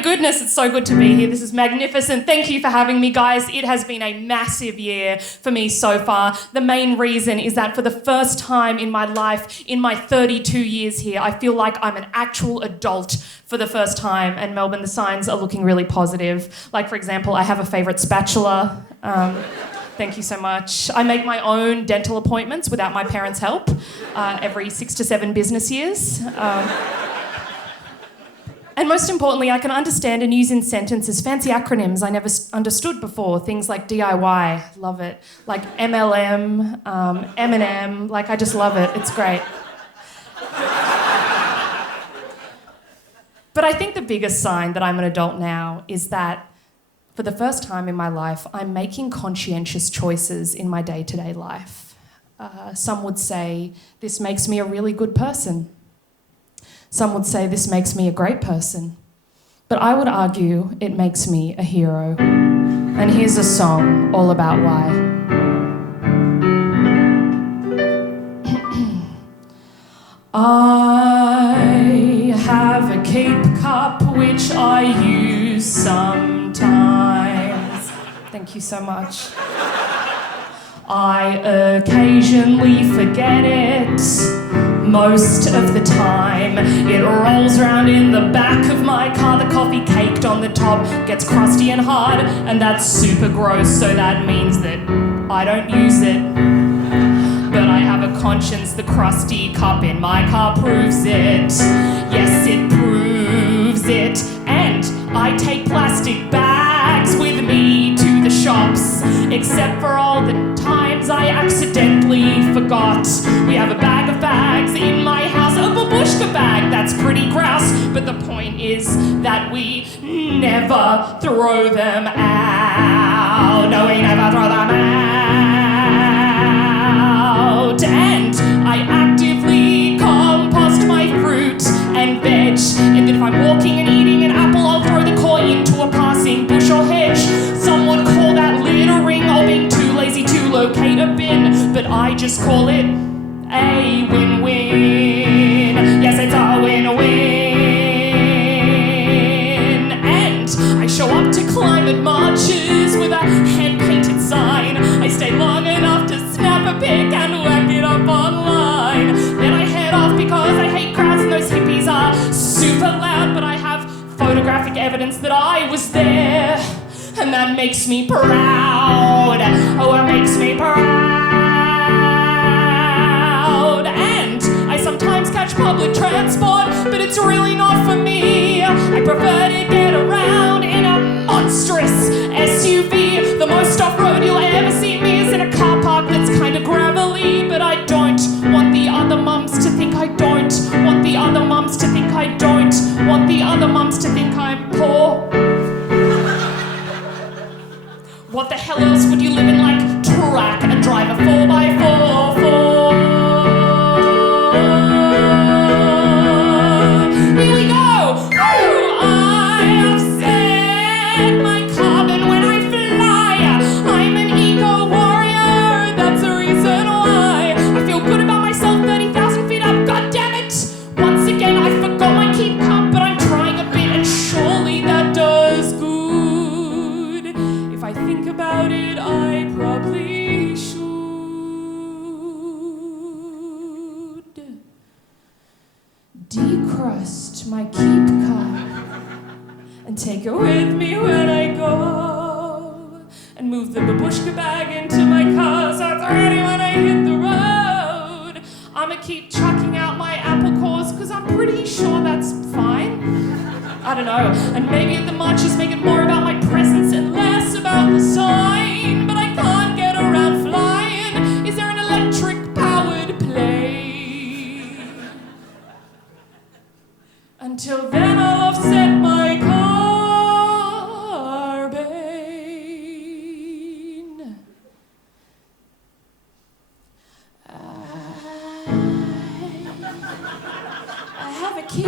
my goodness, it's so good to be here. This is magnificent. Thank you for having me, guys. It has been a massive year for me so far. The main reason is that for the first time in my life, in my 32 years here, I feel like I'm an actual adult for the first time, and Melbourne, the signs are looking really positive. Like, for example, I have a favourite spatula. Thank you so much. I make my own dental appointments without my parents' help every 6 to 7 business years. And most importantly, I can understand and use in sentences fancy acronyms I never understood before. Things like DIY, love it. Like MLM, M&M, like I just love it. It's great. But I think the biggest sign that I'm an adult now is that for the first time in my life, I'm making conscientious choices in my day-to-day life. Some would say this makes me a really good person. Some would say this makes me a great person. But I would argue it makes me a hero. And here's a song all about why. I have a Cape cup which I use sometimes. Thank you so much. I occasionally forget it. Most of the time, it rolls around in the back of my car. The coffee caked on the top gets crusty and hard, and that's super gross, so that means that I don't use it. But I have a conscience, the crusty cup in my car proves it. Yes, it proves it. And I take plastic bags with me to the shops, except for all the times I accidentally forgot. We have a bag of bags in my house, a babushka bag, that's pretty grouse. But the point is that we never throw them out. No, we never throw them out. And I actively compost my fruit and veg. And then if I'm walking and eating an apple, I'll throw the core into a passing bush or hedge. Some would call that littering or being too lazy to locate a bin, but I just call it a win-win. Yes, it's a win-win. And I show up to climate marches with a hand-painted sign. I stay long enough to snap a pic and whack it up online. Then I head off because I hate crowds and those hippies are super loud, but I have photographic evidence that I was there. And that makes me proud. Oh, it makes me proud. And I sometimes catch public transport, but it's really not for me. I prefer to get around in a monstrous SUV. The most off-road you'll ever see me is in a car park that's kind of gravelly. But I don't want the other mums to think I don't want the other mums to think I don't want the other mums to think I'm poor. What the hell else would you live in like track and drive a 4x4? Here we go! Ooh, I offset my carbon when I fly. I'm an eco warrior, that's the reason why. I feel good about myself 30,000 feet up, god damn it! Once again I forgot my keep cup, but I'm trying a bit and surely that does good. If I think about it, I probably should decrust my keep cup and take it with me when I go, and move the babushka bag into my car so it's ready when I hit the road. I'ma keep chucking out my apple cores because I'm pretty sure that's fine. I don't know. And maybe at the marches make it more about my presence and less about the sign. But I can't get around flying. Is there an electric powered plane? Until then I'll offset my carbon. I have a keep